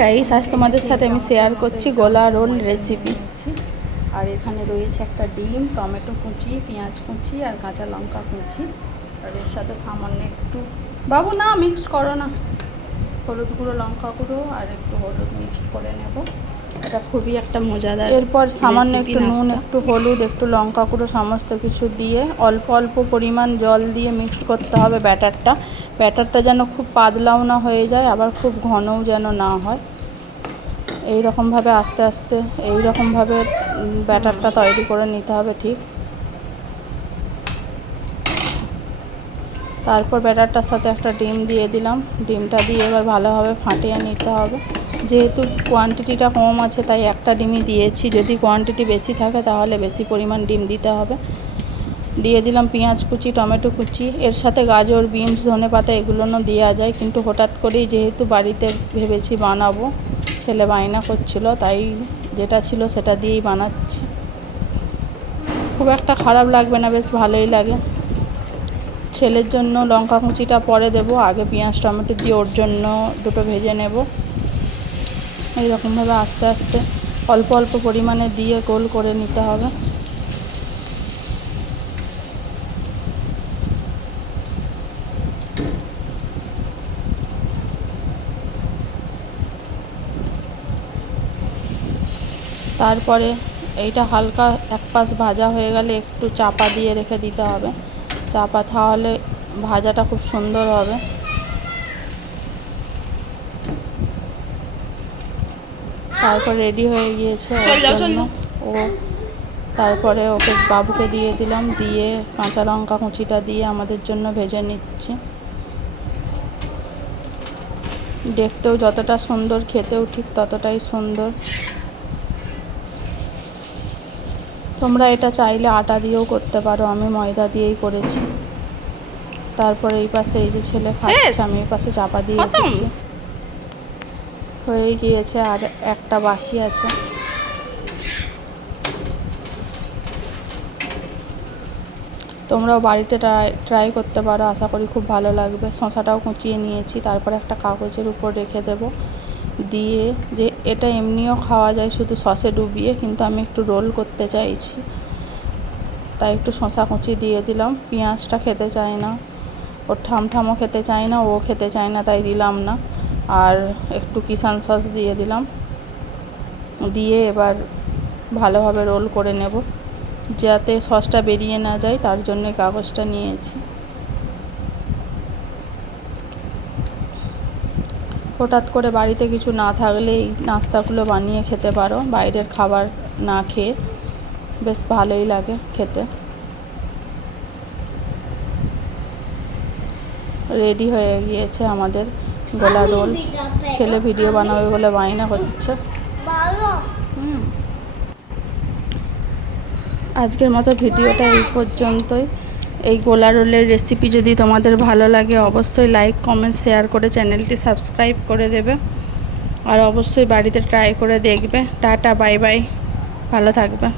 Guys আজ তোমাদের সাথে আমি শেয়ার করছি গোলা রোল রেসিপি আর এখানে রয়েছে একটা ডিম, টমেটো কুচি, পেঁয়াজ কুচি আর কাঁচা লঙ্কা কুচি। আর এর সাথে সামান্য একটু বাবু, না মিক্সড করো না। হলুদ গুঁড়ো, লঙ্কা গুঁড়ো আর একটু হলুদ মিক্সড করে নেব। এটা খুবই একটা মজাদার এরপর সামান্য একটু নুন একটু হলুদ একটু লঙ্কা গুঁড়ো সমস্ত কিছু দিয়ে অল্প অল্প পরিমাণ জল দিয়ে মিক্সড করতে হবে ব্যাটারটা। ব্যাটারটা যেন খুব পাতলাও না হয়ে যায় আবার খুব ঘনও যেন না হয়। এই রকমভাবে আস্তে আস্তে এই রকমভাবে উম, ব্যাটারটা তৈরি করে নিতে হবে ঠিক। তারপর ব্যাটারটার সাথে একটা ডিম দিয়ে দিলাম। ডিমটা দিয়ে এবার ভালোভাবে ফাটিয়ে নিতে হবে। যেহেতু কোয়ান্টিটিটা কম আছে, তাই একটা ডিমই দিয়েছি। যদি কোয়ান্টিটি বেশি থাকে, তাহলে বেশি পরিমাণ ডিম দিতে হবে। দিয়ে দিলাম পেঁয়াজ কুচি, টমেটো কুচি। এর সাথে গাজর, বিনস, ধনে পাতা এগুলোও দেওয়া যায়। কিন্তু হঠাৎ করেই যেহেতু বাড়িতে ভেবেছি বানাবো, ছেলে বায়না করছিল, তাই যেটা ছিল সেটা দিয়েই বানাচ্ছি। খুব একটা খারাপ লাগবে না, বেশ ভালোই লাগে। ছেলের জন্য লঙ্কা কুচিটা পরে দেব, আগে পেঁয়াজ টমেটো দিয়ে ওর জন্য দুটো ভেজে নেব। এইরকমভাবে আস্তে আস্তে অল্প অল্প পরিমাণে দিয়ে গোল করে নিতে হবে। তারপরে এইটা হালকা এক পাশ ভাজা হয়ে গেলে একটু চাপা দিয়ে রেখে দিতে হবে। চাপা তাহলে ভাজাটা খুব সুন্দর হবে। তারপর রেডি হয়ে গিয়েছে ওর জন্য। ও তারপরে ওকে বাবুকে দিয়ে দিলাম দিয়ে কাঁচা লঙ্কা কুচিটা দিয়ে আমাদের জন্য ভেজে নিচ্ছি। দেখতেও যতটা সুন্দর খেতেও ঠিক ততটাই সুন্দর। তোমরা এটা চাইলে আটা দিয়েও করতে পারো আমি ময়দা দিয়েই করেছি। তারপরে এই পাশে এই যে ছেলে খাচ্ছে আমি এই পাশে চাপা দিয়ে? রেখেছি হয়ে গিয়েছে আর একটা বাকি আছে। তোমরাও বাড়িতে ট্রাই ট্রাই করতে পারো আশা করি খুব ভালো লাগবে। শশাটাও কুচিয়ে নিয়েছি তারপরে একটা কাগজের উপর রেখে দেব। দিয়ে যে এটা এমনিও খাওয়া যায় শুধু সসে ডুবিয়ে, কিন্তু আমি একটু রোল করতে চাইছি। তাই একটু শশা কুচি দিয়ে দিলাম। পেঁয়াজটা খেতে চায় না। ওর ঠামঠামও খেতে চায় না, ও খেতে চায় না, তাই দিলাম না। আর একটু কিষান সস দিয়ে দিলাম। দিয়ে এবার ভালোভাবে রোল করে নেব। যাতে সসটা বেরিয়ে না যায়, তার জন্য কাগজটা নিয়েছি। হঠাৎ করে বাড়িতে কিছু না থাকলেই নাস্তাগুলো বানিয়ে খেতে পারো। বাইরের খাবার না খেয়ে বেশ ভালোই লাগে খেতে। রেডি হয়ে গিয়েছে আমাদের গোলা রোল। ছেলে ভিডিও বানাবে বলে বায়না করছে। আজকের মতো ভিডিওটা এই পর্যন্তই। এই গোলা রোলের রেসিপি যদি তোমাদের ভালো লাগে, অবশ্যই লাইক কমেন্ট শেয়ার করে চ্যানেলটি সাবস্ক্রাইব করে দেবে। আর অবশ্যই বাড়িতে ট্রাই করে দেখবে। টাটা বাই বাই ভালো থাকবে।